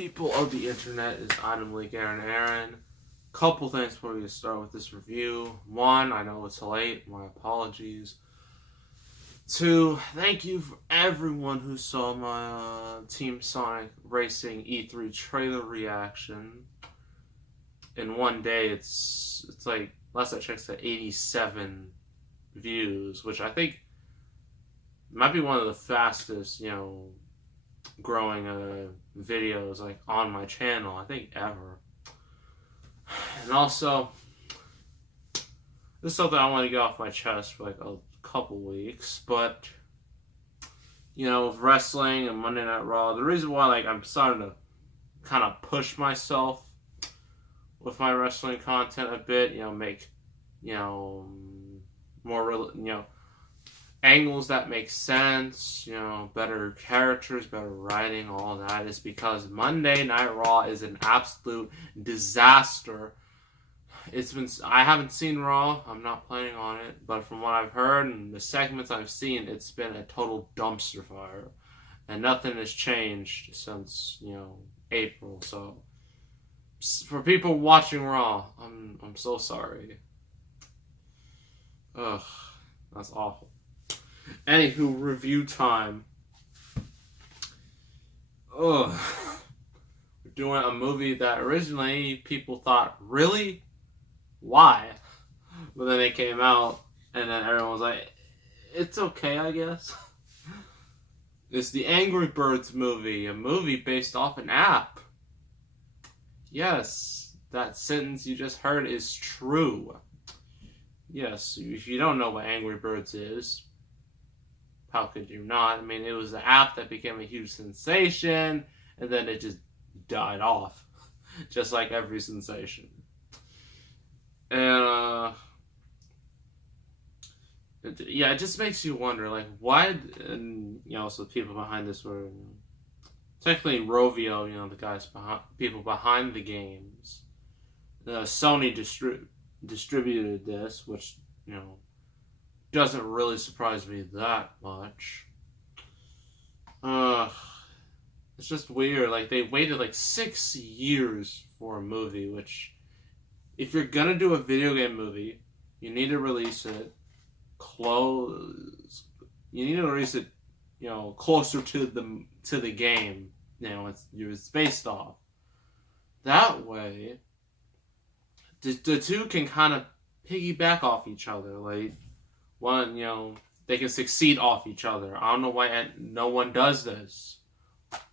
People of the internet, is Adam Leak Aaron. Couple things before we get started with this review. One, I know it's late, my apologies. Two, thank you for everyone who saw my Team Sonic Racing E3 trailer reaction. In one day, it's like, last I checked, it's at 87 views, which I think might be one of the fastest, growing videos like on my channel, I think, ever. And also, this is something I want to get off my chest for like a couple weeks, but with wrestling and Monday Night Raw, the reason why I'm starting to kind of push myself with my wrestling content a bit, make more angles that make sense, better characters, better writing, all that, is because Monday Night Raw is an absolute disaster. I haven't seen Raw, I'm not planning on it, but from what I've heard and the segments I've seen, it's been a total dumpster fire. And nothing has changed since, April, so for people watching Raw, I'm so sorry. Ugh, that's awful. Anywho, review time. We're doing a movie that originally people thought, really? Why? But then it came out, and then everyone was like, it's okay, I guess. It's the Angry Birds movie, a movie based off an app. Yes, that sentence you just heard is true. Yes, if you don't know what Angry Birds is, how could you not? I mean, it was an app that became a huge sensation, and then it just died off. Just like every sensation. And, it just makes you wonder, why, and, so people behind this were, technically Rovio, the guys people behind the games. Sony distributed this, which, doesn't really surprise me that much. It's just weird. They waited 6 years for a movie, which, if you're gonna do a video game movie, you need to release it closer to the game, it's based off. That way, the two can kind of piggyback off each other. One, they can succeed off each other. I don't know why no one does this.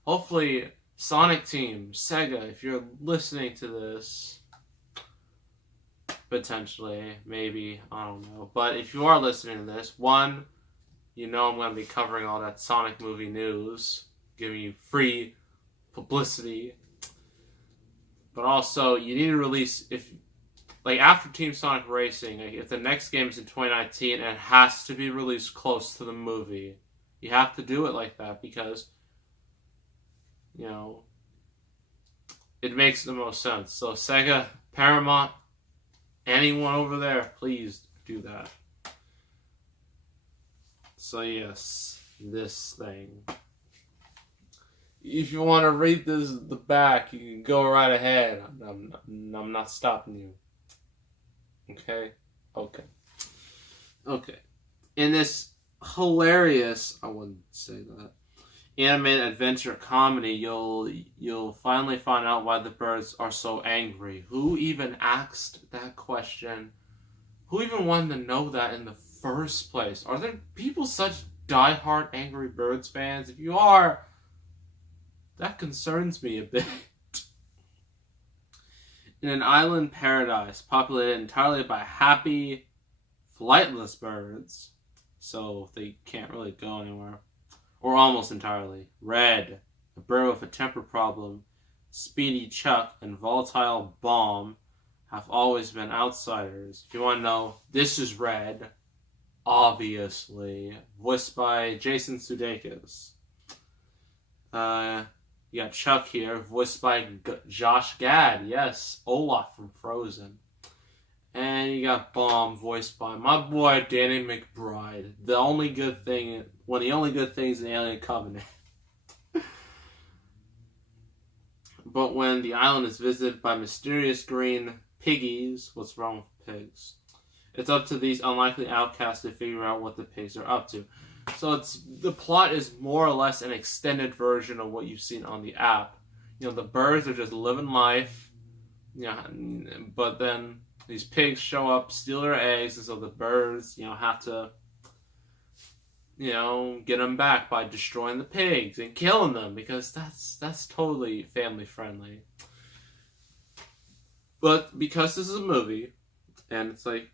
Hopefully, Sonic Team, Sega, if you're listening to this, potentially, maybe, I don't know. But if you are listening to this, one, I'm going to be covering all that Sonic movie news, giving you free publicity. But also, you need to release, after Team Sonic Racing, if the next game is in 2019 and it has to be released close to the movie, you have to do it like that because, it makes the most sense. So Sega, Paramount, anyone over there, please do that. So yes, this thing. If you want to read the back, you can go right ahead. I'm not stopping you. Okay. In this hilarious, I wouldn't say that, animated adventure comedy, you'll finally find out why the birds are so angry. Who even asked that question? Who even wanted to know that in the first place? Are there people such diehard Angry Birds fans? If you are, that concerns me a bit. In an island paradise populated entirely by happy, flightless birds, so they can't really go anywhere, or almost entirely. Red, a bird with a temper problem, Speedy Chuck, and Volatile Bomb have always been outsiders. If you want to know, this is Red, obviously, voiced by Jason Sudeikis. You got Chuck here, voiced by Josh Gad. Yes, Olaf from Frozen. And you got Bomb, voiced by my boy Danny McBride. One of the only good things in Alien Covenant. But when the island is visited by mysterious green piggies, what's wrong with pigs? It's up to these unlikely outcasts to figure out what the pigs are up to. So the plot is more or less an extended version of what you've seen on the app. The birds are just living life, but then these pigs show up, steal their eggs, and so the birds, have to, get them back by destroying the pigs and killing them, because that's totally family friendly. But because this is a movie, and it's like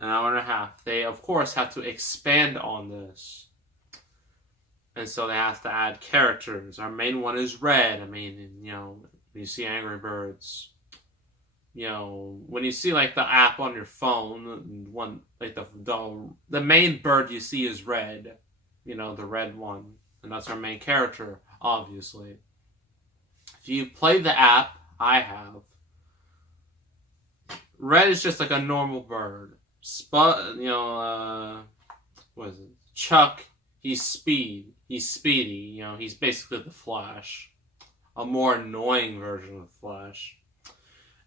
an hour and a half, they of course have to expand on this. And so they have to add characters. Our main one is Red. I mean, when you see Angry Birds, when you see like the app on your phone, one like the main bird you see is Red, the red one, and that's our main character, obviously. If you play the app, I have. Red is just like a normal bird. What is it? Chuck, he's speedy. He's basically the Flash, a more annoying version of the Flash.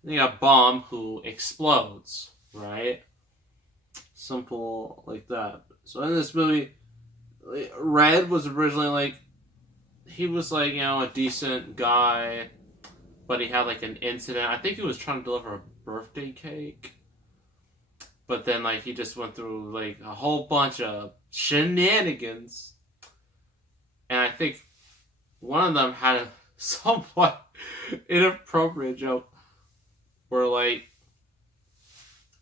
And you got Bomb, who explodes, right? Simple like that. So in this movie, Red was originally he was a decent guy, but he had like an incident. I think he was trying to deliver a birthday cake, but then he just went through like a whole bunch of shenanigans, and I think one of them had a somewhat inappropriate joke where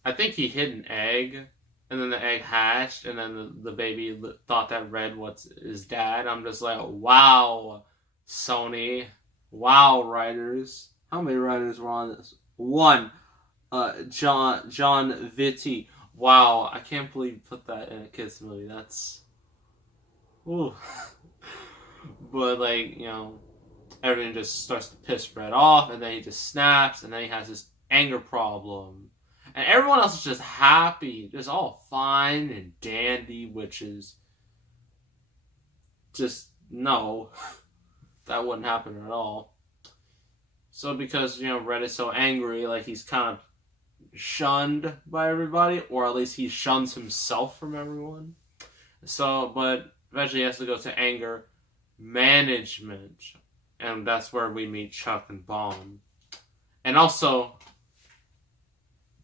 I think he hid an egg, and then the egg hatched, and then the baby thought that Red was his dad. I'm just like, wow, Sony. Wow, writers. How many writers were on this? One. John Vitti. Wow, I can't believe you put that in a kid's movie. That's... Ooh. But, everything just starts to piss Red off, and then he just snaps, and then he has this anger problem. And everyone else is just happy, just all fine and dandy, which is just, no, that wouldn't happen at all. So because, Red is so angry, he's kind of shunned by everybody, or at least he shuns himself from everyone. So, but eventually he has to go to anger management, and that's where we meet Chuck and Bomb. And also,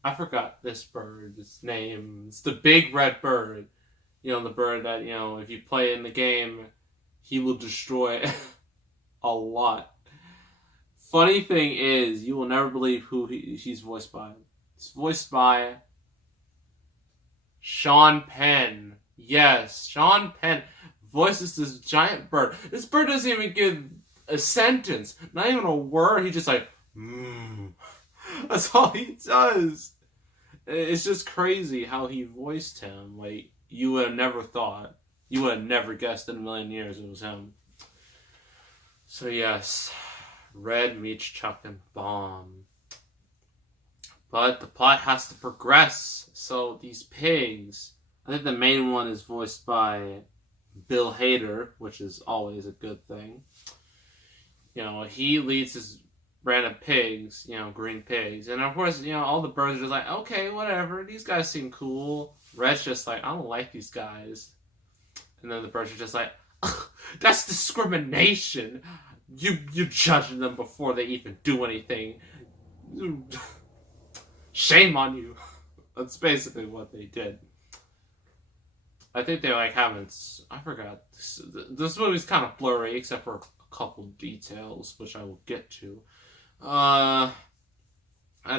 I forgot this bird's name. It's the big red bird. The bird that, if you play in the game, he will destroy a lot. Funny thing is, you will never believe who he's voiced by. It's voiced by Sean Penn. Yes, Sean Penn voices this giant bird. This bird doesn't even give a sentence, not even a word. He just That's all he does. It's just crazy how he voiced him. You would have never thought. You would have never guessed in a million years it was him. So yes, Red meets Chuck and Bomb. But the plot has to progress. So these pigs, I think the main one is voiced by Bill Hader, which is always a good thing. He leads his random pigs, green pigs. And of course, all the birds are just like, okay, whatever, these guys seem cool. Red's just like, I don't like these guys. And then the birds are just like, that's discrimination. You're judging them before they even do anything. Shame on you. That's basically what they did. I think they haven't... I forgot. This movie's kind of blurry, except for a couple details, which I will get to. I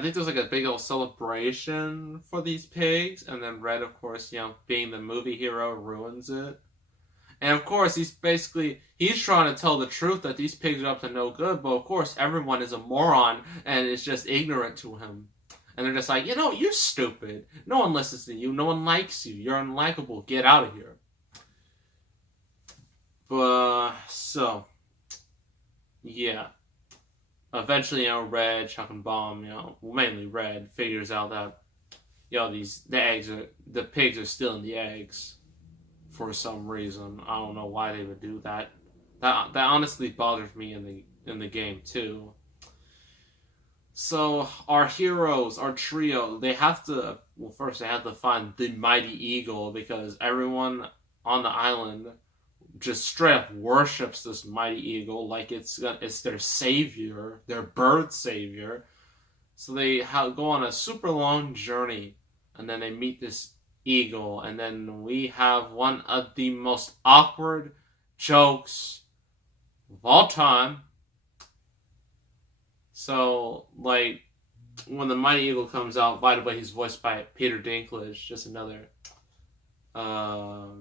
think there's a big old celebration for these pigs, and then Red, of course, being the movie hero, ruins it. And of course, he's trying to tell the truth that these pigs are up to no good, but of course, everyone is a moron and is just ignorant to him. And they're just like, you're stupid. No one listens to you. No one likes you. You're unlikable. Get out of here. But, so, yeah. Eventually, Red, Chuck and Bomb, mainly Red, figures out that, the pigs are stealing the eggs for some reason. I don't know why they would do that. That honestly bothers me in the in the game too. So our heroes, our trio, they have to, well, first they have to find the mighty eagle, because everyone on the island just straight up worships this mighty eagle like it's their savior, their bird savior. So they go on a super long journey, and then they meet this eagle, and then we have one of the most awkward jokes of all time. So, like, when the mighty eagle comes out, by the way, he's voiced by Peter Dinklage. Just another,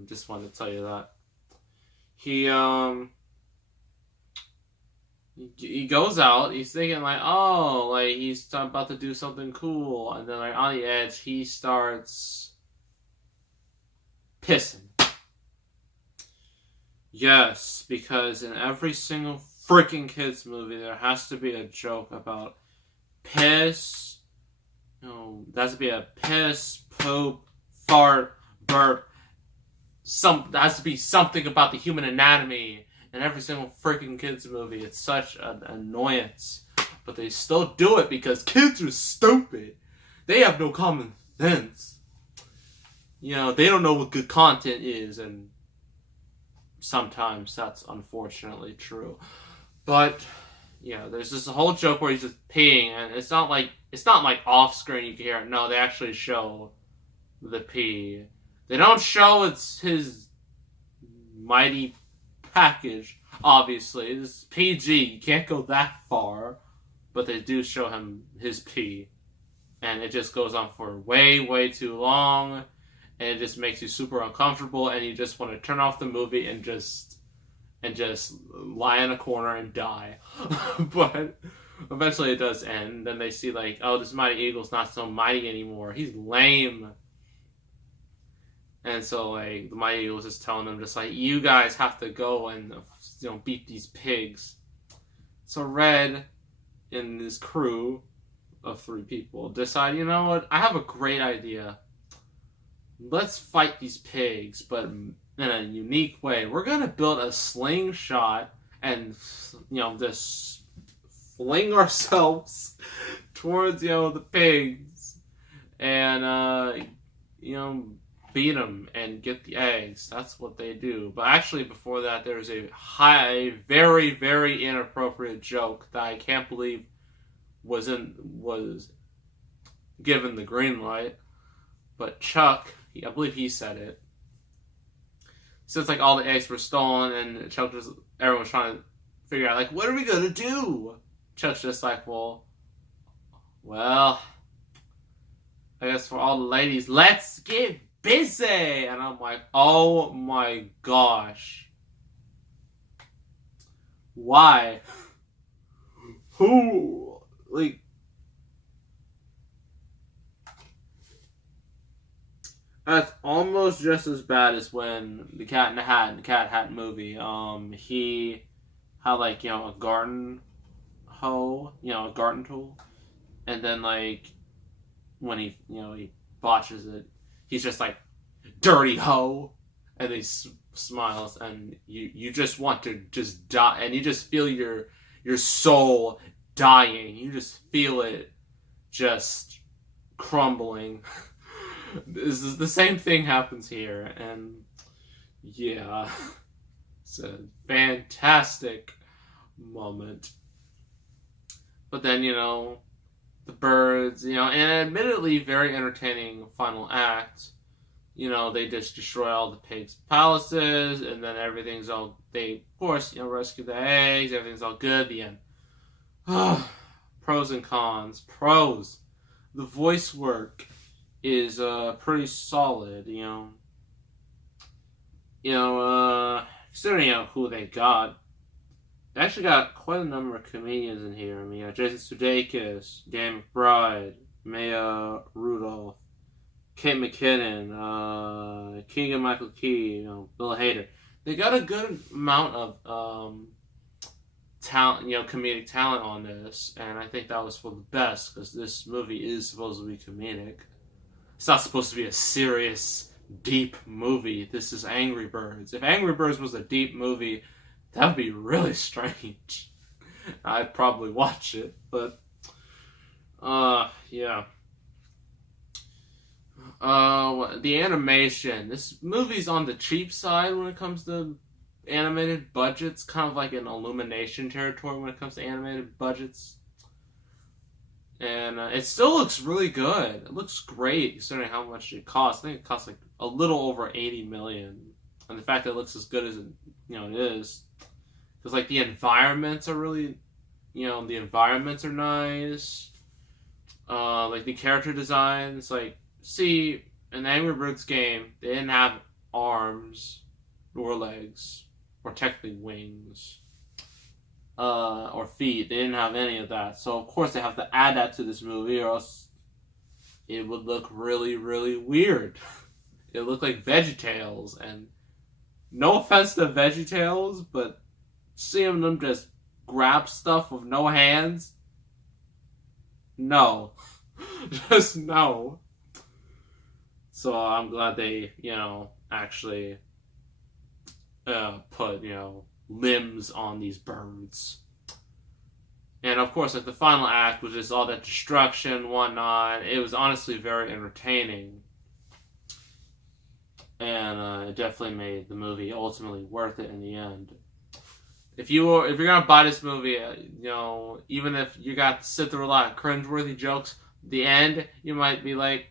just wanted to tell you that. He goes out, he's thinking like, oh, like, he's about to do something cool, and then, like, on the edge, he starts pissing. Yes, because in every single freaking kids movie, there has to be a joke about piss. There has to be a piss, poop, fart, burp. There has to be something about the human anatomy in every single freaking kids movie. It's such an annoyance, but they still do it because kids are stupid. They have no common sense. They don't know what good content is, and sometimes that's unfortunately true. But there's this whole joke where he's just peeing, and it's not like off screen you can hear it. No, they actually show the pee. They don't show it's his mighty package. Obviously, it's PG. You can't go that far, but they do show him his pee, and it just goes on for way, way too long, and it just makes you super uncomfortable, and you just want to turn off the movie and just lie in a corner and die. But eventually it does end. Then they see, like, oh, this mighty eagle's not so mighty anymore. He's lame. And so, like, the mighty eagle's just telling them, just like, you guys have to go and, beat these pigs. So Red and his crew of 3 people decide, you know what, I have a great idea. Let's fight these pigs, but in a unique way. We're gonna build a slingshot and just fling ourselves towards the pigs and beat them and get the eggs. That's what they do. But actually, before that, there's a very, very inappropriate joke that I can't believe was given the green light. But Chuck, I believe he said it. Since, like, all the eggs were stolen, and everyone's trying to figure out, like, what are we gonna do? Chuck's just like, well, I guess for all the ladies, let's get busy! And I'm like, oh my gosh. Why? Who? Like, that's almost just as bad as when the Cat in the Hat movie, he had, like, a garden hoe, a garden tool, and then, like, when he botches it, he's just like, dirty hoe, and he smiles, and you just want to just die, and you just feel your soul dying, you just feel it just crumbling. The same thing happens here, and yeah, it's a fantastic moment. But then, the birds, and admittedly very entertaining final act, they just destroy all the pigs' palaces, and then everything's they, of course, rescue the eggs, everything's all good, the end. Pros and cons. Pros. The voice work is pretty solid, considering who they got. They actually got quite a number of comedians in here. I mean, Jason Sudeikis, Dan McBride, Maya Rudolph, Kate McKinnon, Keegan Michael Key, Bill Hader. They got a good amount of talent, comedic talent on this, and I think that was for the best, because this movie is supposed to be comedic. It's not supposed to be a serious, deep movie. This is Angry Birds. If Angry Birds was a deep movie, that would be really strange. I'd probably watch it, but yeah. The animation. This movie's on the cheap side when it comes to animated budgets, kind of like an Illumination territory when it comes to animated budgets. And it still looks really good. It looks great considering how much it costs. I think it costs like a little over 80 million. And the fact that it looks as good as it is, because like the environments are really, the environments are nice. Like the character designs, like see in the Angry Birds game, they didn't have arms or legs or technically wings. Or feet. They didn't have any of that. So, of course, they have to add that to this movie or else it would look really, really weird. It would look like VeggieTales. And no offense to VeggieTales, but seeing them just grab stuff with no hands, no. Just no. So, I'm glad they, actually put, limbs on these birds. And of course, like the final act was just all that destruction, whatnot. It was honestly very entertaining, and it definitely made the movie ultimately worth it in the end. If you're gonna buy this movie, even if you got to sit through a lot of cringeworthy jokes, the end you might be like,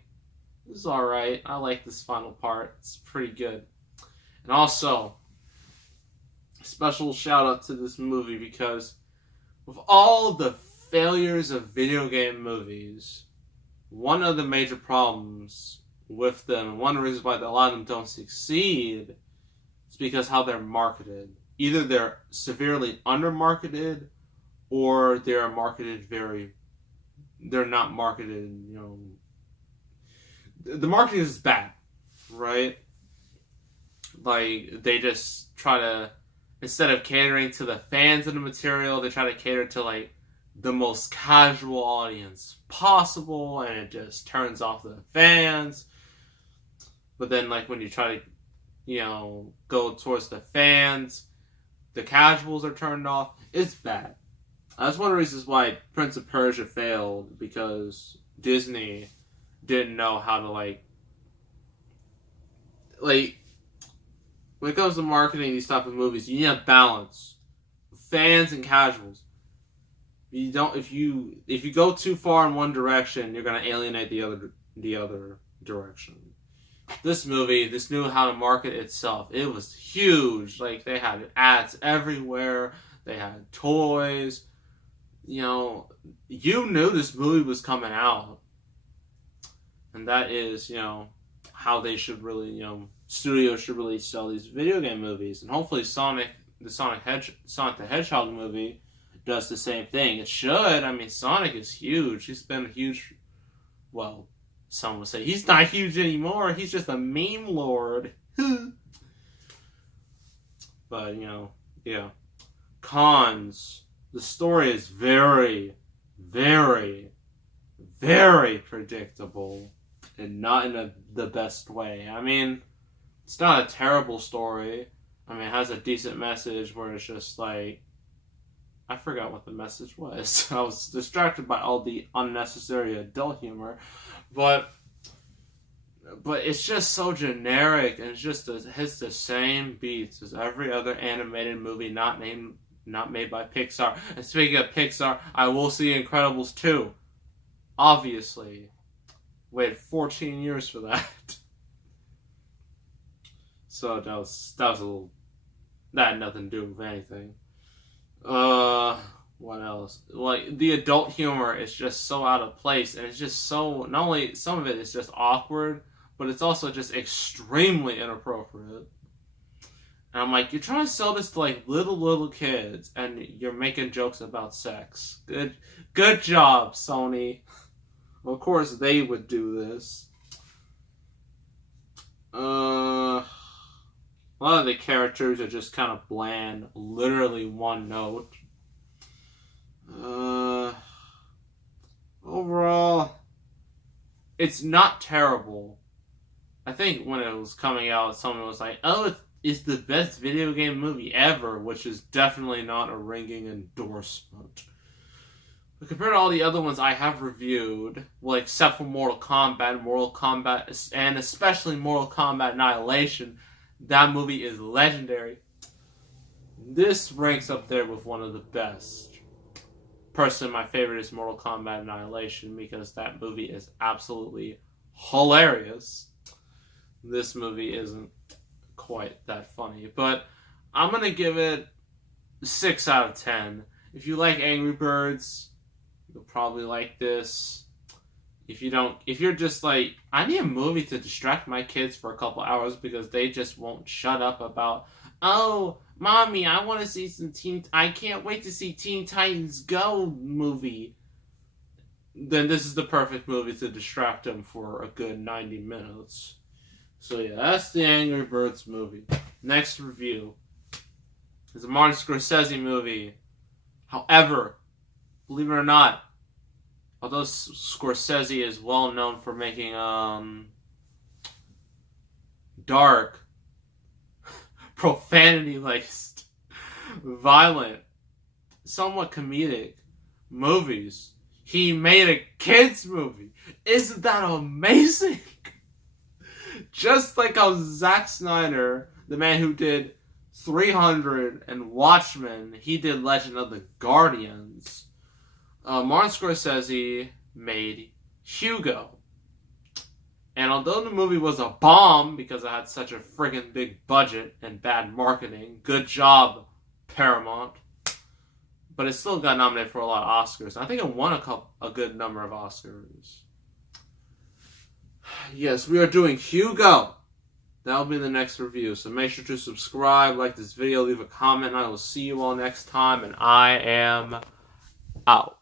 "This is all right. I like this final part. It's pretty good." And also, special shout out to this movie because with all the failures of video game movies, one of the major problems with them, one of the reasons why a lot of them don't succeed, is because how they're marketed. Either they're severely under-marketed, or they're not marketed, the marketing is bad, right? Like, they just try to, instead of catering to the fans of the material, they try to cater to, like, the most casual audience possible, and it just turns off the fans. But then, like, when you try to, go towards the fans, the casuals are turned off. It's bad. That's one of the reasons why Prince of Persia failed, because Disney didn't know how to, like, when it comes to marketing these type of movies, you need a balance. Fans and casuals. You don't if you go too far in one direction, you're gonna alienate the other direction. This movie, this knew how to market itself. It was huge. Like, they had ads everywhere. They had toys. You knew this movie was coming out. And that is, how they should really, studios should really sell these video game movies. And hopefully Sonic the Hedgehog movie does the same thing. It should. I mean, Sonic is huge. He's been a huge, well, some would say he's not huge anymore. He's just a meme lord. But, yeah. Cons. The story is very, very, very predictable. And not in the best way. I mean, it's not a terrible story. I mean, it has a decent message where it's just like, I forgot what the message was. I was distracted by all the unnecessary adult humor. But it's just so generic, and it hits the same beats as every other animated movie not made by Pixar. And speaking of Pixar, I will see Incredibles 2. Obviously. Waited 14 years for that. So that was a little, that had nothing to do with anything. What else? Like, the adult humor is just so out of place, and it's just so, not only some of it is just awkward, but it's also just extremely inappropriate. And I'm like, you're trying to sell this to, like, little kids, and you're making jokes about sex. Good job, Sony. Well, of course they would do this. A lot of the characters are just kind of bland, literally one note. Overall, it's not terrible. I think when it was coming out, someone was like, "Oh, is the best video game movie ever, which is definitely not a ringing endorsement. But compared to all the other ones I have reviewed, well, except for Mortal Kombat, and especially Mortal Kombat Annihilation, that movie is legendary. This ranks up there with one of the best. Personally, my favorite is Mortal Kombat Annihilation because that movie is absolutely hilarious. This movie isn't quite that funny, but I'm gonna give it 6 out of 10. If you like Angry Birds, you'll probably like this. If you don't, if you're just like, I need a movie to distract my kids for a couple hours because they just won't shut up about, oh, Mommy, I want to see I can't wait to see Teen Titans Go movie. Then this is the perfect movie to distract them for a good 90 minutes. So yeah, that's the Angry Birds movie. Next review is a Martin Scorsese movie. However, believe it or not, although Scorsese is well known for making dark, profanity-laced, violent, somewhat comedic movies, he made a kids movie. Isn't that amazing? Just like how Zack Snyder, the man who did 300 and Watchmen, he did Legend of the Guardians. Martin Scorsese made Hugo. And although the movie was a bomb because it had such a friggin' big budget and bad marketing, good job, Paramount. But it still got nominated for a lot of Oscars. I think it won a good number of Oscars. Yes, we are doing Hugo. That'll be the next review. So make sure to subscribe, like this video, leave a comment, and I will see you all next time. And I am out.